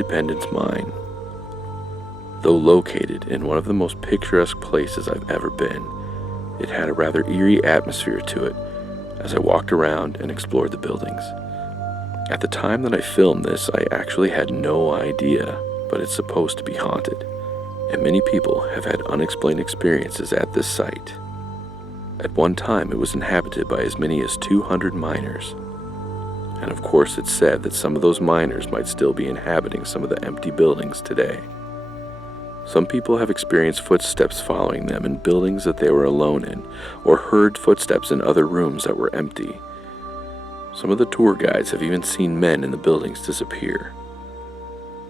Independence Mine. Though located in one of the most picturesque places I've ever been, it had a rather eerie atmosphere to it as I walked around and explored the buildings. At the time that I filmed this, I actually had no idea, but it's supposed to be haunted, and many people have had unexplained experiences at this site. At one time, it was inhabited by as many as 200 miners. And of course, it's said that some of those miners might still be inhabiting some of the empty buildings today. Some people have experienced footsteps following them in buildings that they were alone in, or heard footsteps in other rooms that were empty. Some of the tour guides have even seen men in the buildings disappear.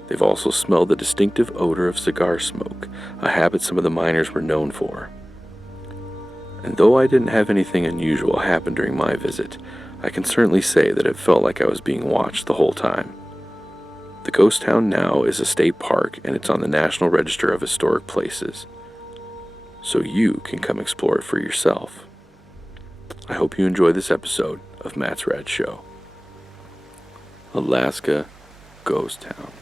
They've also smelled the distinctive odor of cigar smoke, a habit some of the miners were known for. And though I didn't have anything unusual happen during my visit, I can certainly say that it felt like I was being watched the whole time. The ghost town now is a state park, and it's on the National Register of Historic Places, so you can come explore it for yourself. I hope you enjoy this episode of Matt's Rad Show. Alaska Ghost Town.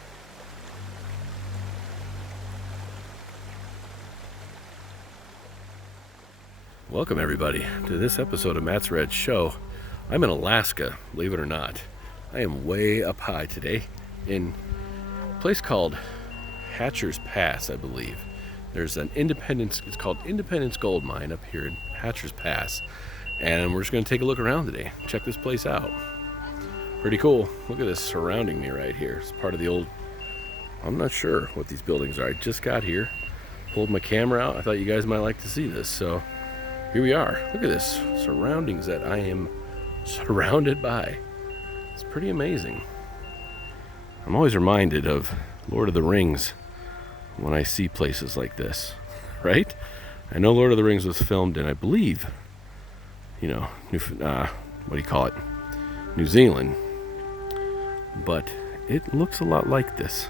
Welcome everybody to this episode of Matt's Rad Show. I'm in Alaska, believe it or not. I am way up high today in a place called Hatcher's Pass, I believe. There's an it's called Independence Gold Mine up here in Hatcher's Pass. And we're just going to take a look around today. Check this place out. Pretty cool. Look at this surrounding me right here. It's part of the old, I'm not sure what these buildings are. I just got here, pulled my camera out. I thought you guys might like to see this. So here we are. Look at this surroundings that I am surrounded by. It's pretty amazing. I'm always reminded of Lord of the Rings when I see places like this, right? I know Lord of the Rings was filmed in, I believe, New Zealand. But it looks a lot like this.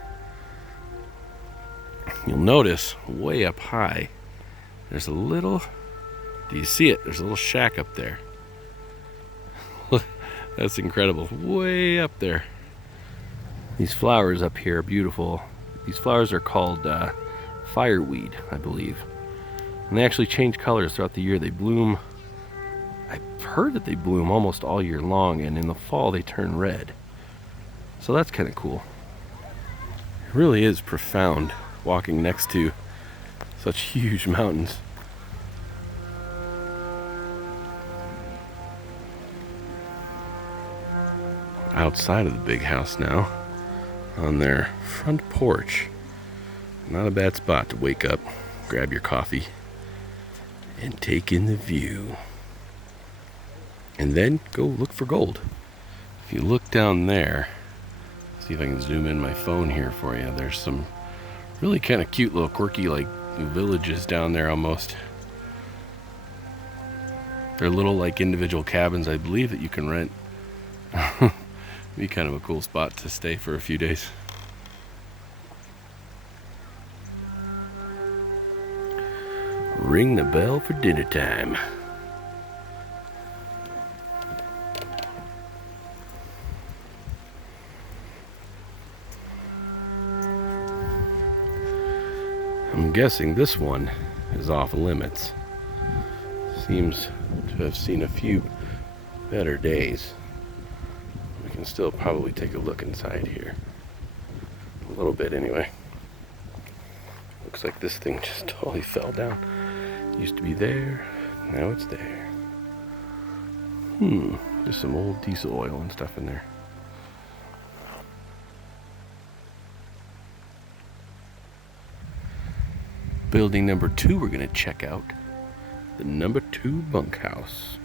You'll notice way up high, there's a little, do you see it? There's a little shack up there. That's incredible. Way up there. These flowers up here are beautiful. These flowers are called fireweed, I believe. And they actually change colors throughout the year. They bloom, I've heard that they bloom almost all year long, and in the fall they turn red. So that's kind of cool. It really is profound walking next to such huge mountains. Outside of the big house now, on their front porch. Not a bad spot to wake up, grab your coffee, and take in the view. And then go look for gold. If you look down there, see if I can zoom in my phone here for you. There's some really kind of cute little quirky like villages down there almost. They're little like individual cabins, I believe, that you can rent. Be kind of a cool spot to stay for a few days. Ring the bell for dinner time. I'm guessing this one is off limits. Seems to have seen a few better days. We can still probably take a look inside here. A little bit anyway. Looks like this thing just totally fell down. Used to be there, now it's there. Just some old diesel oil and stuff in there. Building number 2 we're going to check out. The number 2 Bunk House.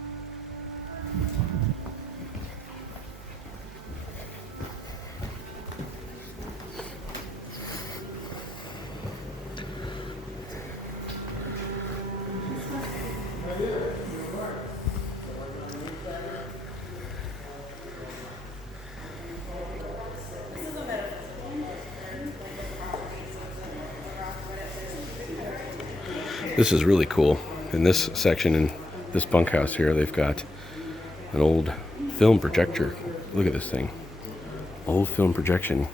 This is really cool. In this section, in this bunkhouse here, they've got an old film projector. Look at this thing. Old film projection.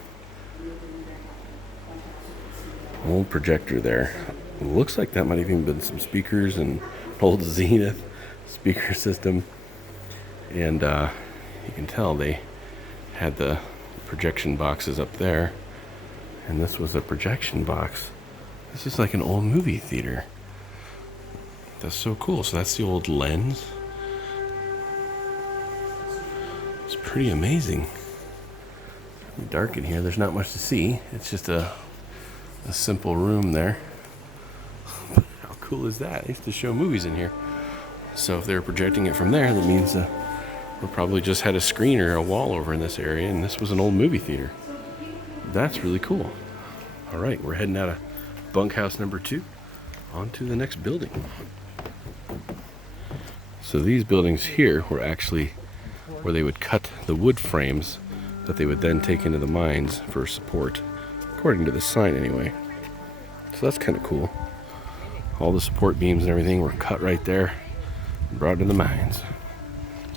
Old projector there. Looks like that might have even been some speakers and old Zenith speaker system. And you can tell they had the projection boxes up there. And this was a projection box. This is like an old movie theater. That's so cool. So that's the old lens. It's pretty amazing. Dark in here. There's not much to see. It's just a simple room there. But how cool is that? They used to show movies in here. So if they were projecting it from there, that means we probably just had a screen or a wall over in this area, and this was an old movie theater. That's really cool. All right, we're heading out of Bunk House number 2 on to the next building. So these buildings here were actually where they would cut the wood frames that they would then take into the mines for support, according to the sign anyway. So that's kind of cool. All the support beams and everything were cut right there and brought to the mines.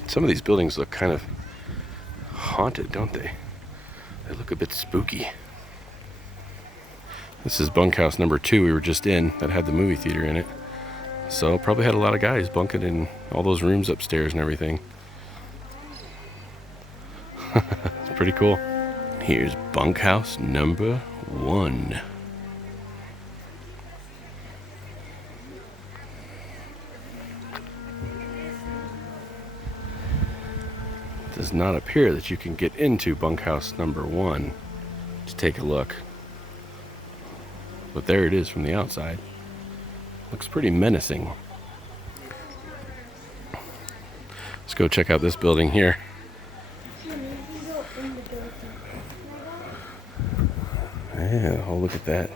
Some of these buildings look kind of haunted, don't they? They look a bit spooky. This is Bunk House number 2 we were just in that had the movie theater in it. So probably had a lot of guys bunking in all those rooms upstairs and everything. It's pretty cool. Here's Bunk House number 1. It does not appear that you can get into Bunk House number 1 to take a look. But there it is from the outside. Looks pretty menacing. Let's go check out this building here. Yeah, oh, look at that.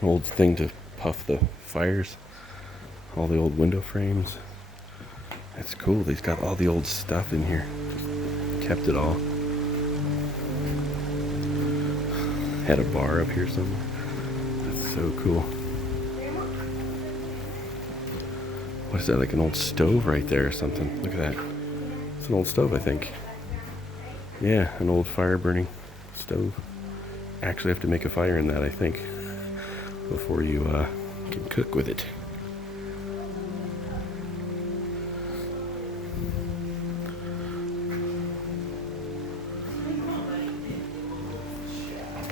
An old thing to puff the fires. All the old window frames. That's cool. They've got all the old stuff in here. Just kept it all. Had a bar up here somewhere. That's so cool. What is that, like an old stove right there or something? Look at that. It's an old stove, I think. Yeah, an old fire burning stove. Actually have to make a fire in that, I think, before you can cook with it.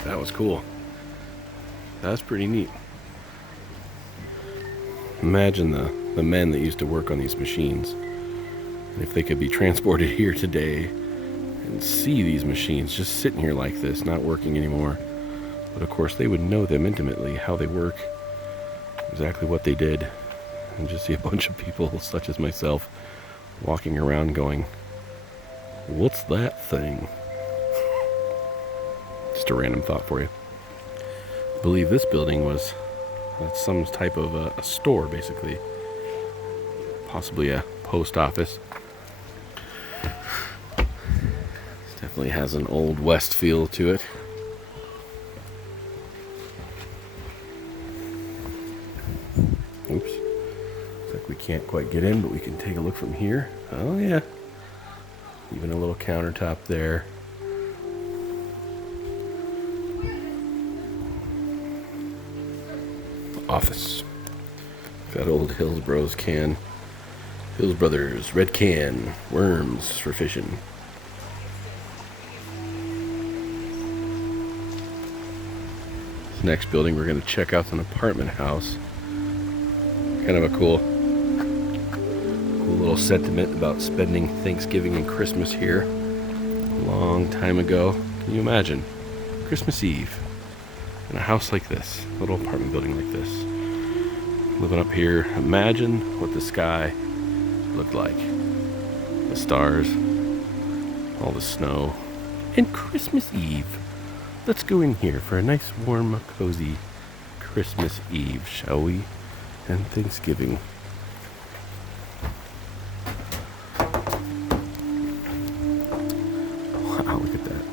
That was cool. That's pretty neat. Imagine the men that used to work on these machines. And if they could be transported here today and see these machines just sitting here like this, not working anymore. But of course they would know them intimately, how they work, exactly what they did. And just see a bunch of people such as myself walking around going, what's that thing? Just a random thought for you. I believe this building was some type of a store, basically. Possibly a post office. This definitely has an old west feel to it. Oops. Looks like we can't quite get in, but we can take a look from here. Oh yeah. Even a little countertop there. Office. Got old Hills Bros can. Hills Brothers red can. Worms for fishing. This next building we're going to check out an apartment house. Kind of a cool little sentiment about spending Thanksgiving and Christmas here. A long time ago. Can you imagine? Christmas Eve. In a house like this, a little apartment building like this, living up here. Imagine what the sky looked like. The stars, all the snow, and Christmas Eve. Let's go in here for a nice, warm, cozy Christmas Eve, shall we? And Thanksgiving. Wow, look at that.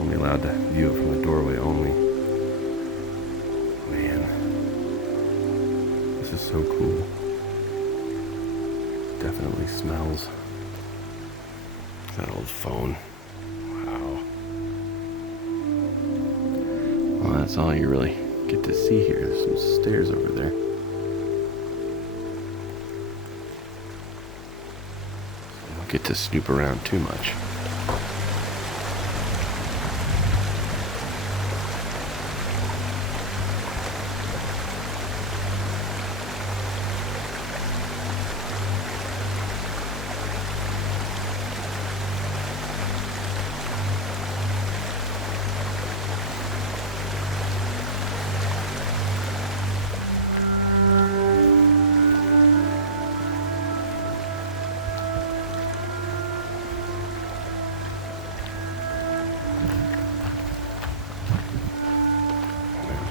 Only allowed to view it from the doorway only. This is so cool. Definitely smells. That old phone. Wow. Well, that's all you really get to see here. There's some stairs over there. I don't get to snoop around too much.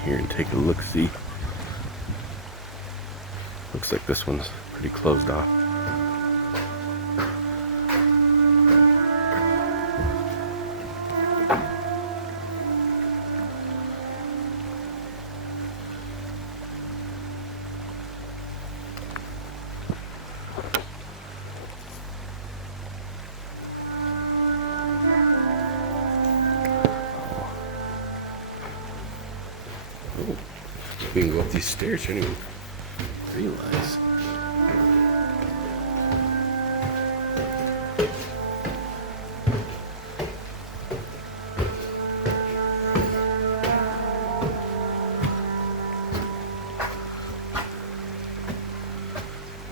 Here and take a look-see. Looks like this one's pretty closed off. Oh, we can go up these stairs. I didn't even realize.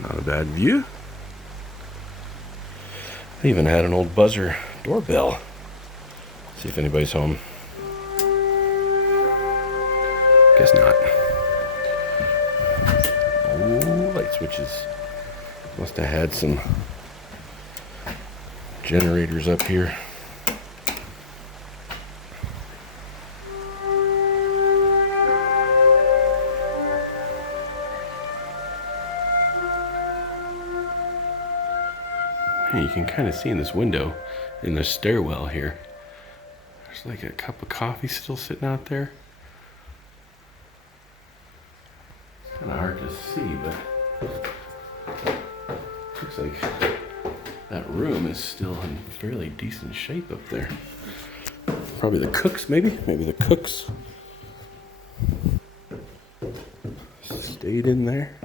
Not a bad view. They even had an old buzzer doorbell. See if anybody's home. Guess not. Oh, light switches. Must have had some generators up here. Hey, you can kind of see in this window, in the stairwell here, there's like a cup of coffee still sitting out there. Kind of hard to see, but looks like that room is still in fairly decent shape up there. Probably the cooks, maybe the cooks stayed in there.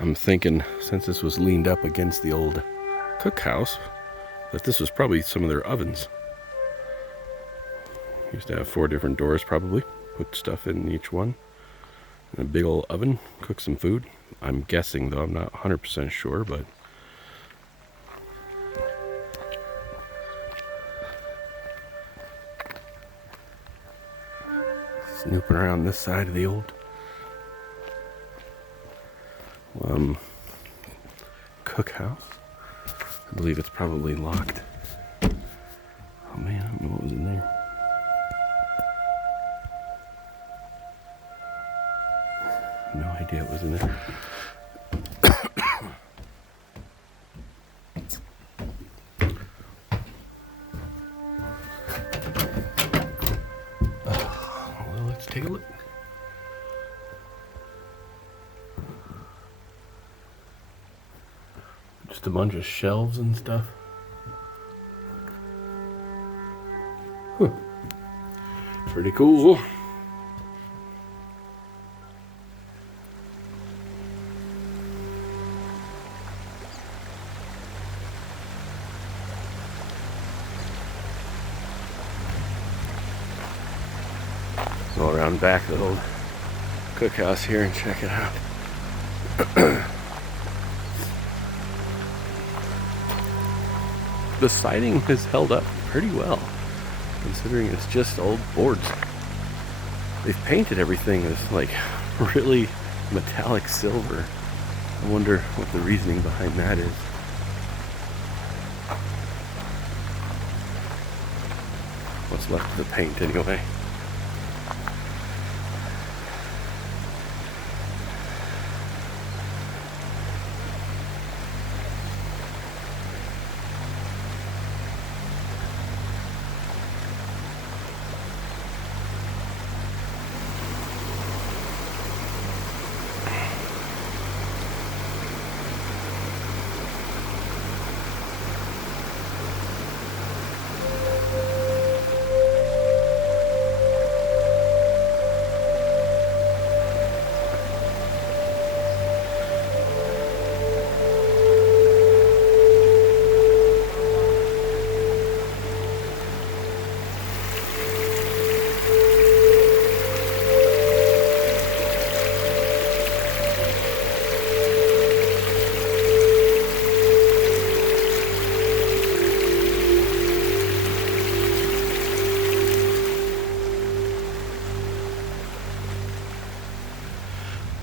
I'm thinking, since this was leaned up against the old cookhouse, that this was probably some of their ovens. Used to have 4 different doors, probably. Put stuff in each one. And a big old oven, cook some food. I'm guessing, though, I'm not 100% sure, but snooping around this side of the old cookhouse. I believe it's probably locked. Oh man, I don't know what was in there. No idea what was in there. Well, let's take a look. Just a bunch of shelves and stuff. Huh. Pretty cool. Go around back of the old cookhouse here and check it out. The siding has held up pretty well, considering it's just old boards. They've painted everything this like really metallic silver. I wonder what the reasoning behind that is. What's left of the paint anyway.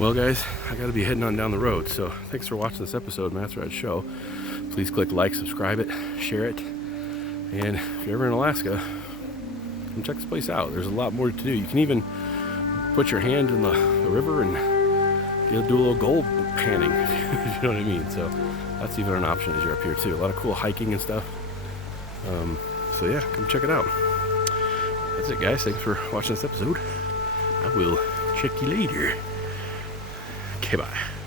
Well, guys, I got to be heading on down the road. So thanks for watching this episode of Matt's Rad Show. Please click like, subscribe it, share it. And if you're ever in Alaska, come check this place out. There's a lot more to do. You can even put your hand in the river and do a little gold panning, if you know what I mean. So that's even an option as you're up here too. A lot of cool hiking and stuff. So yeah, come check it out. That's it, guys. Thanks for watching this episode. I will check you later. Okay, bye.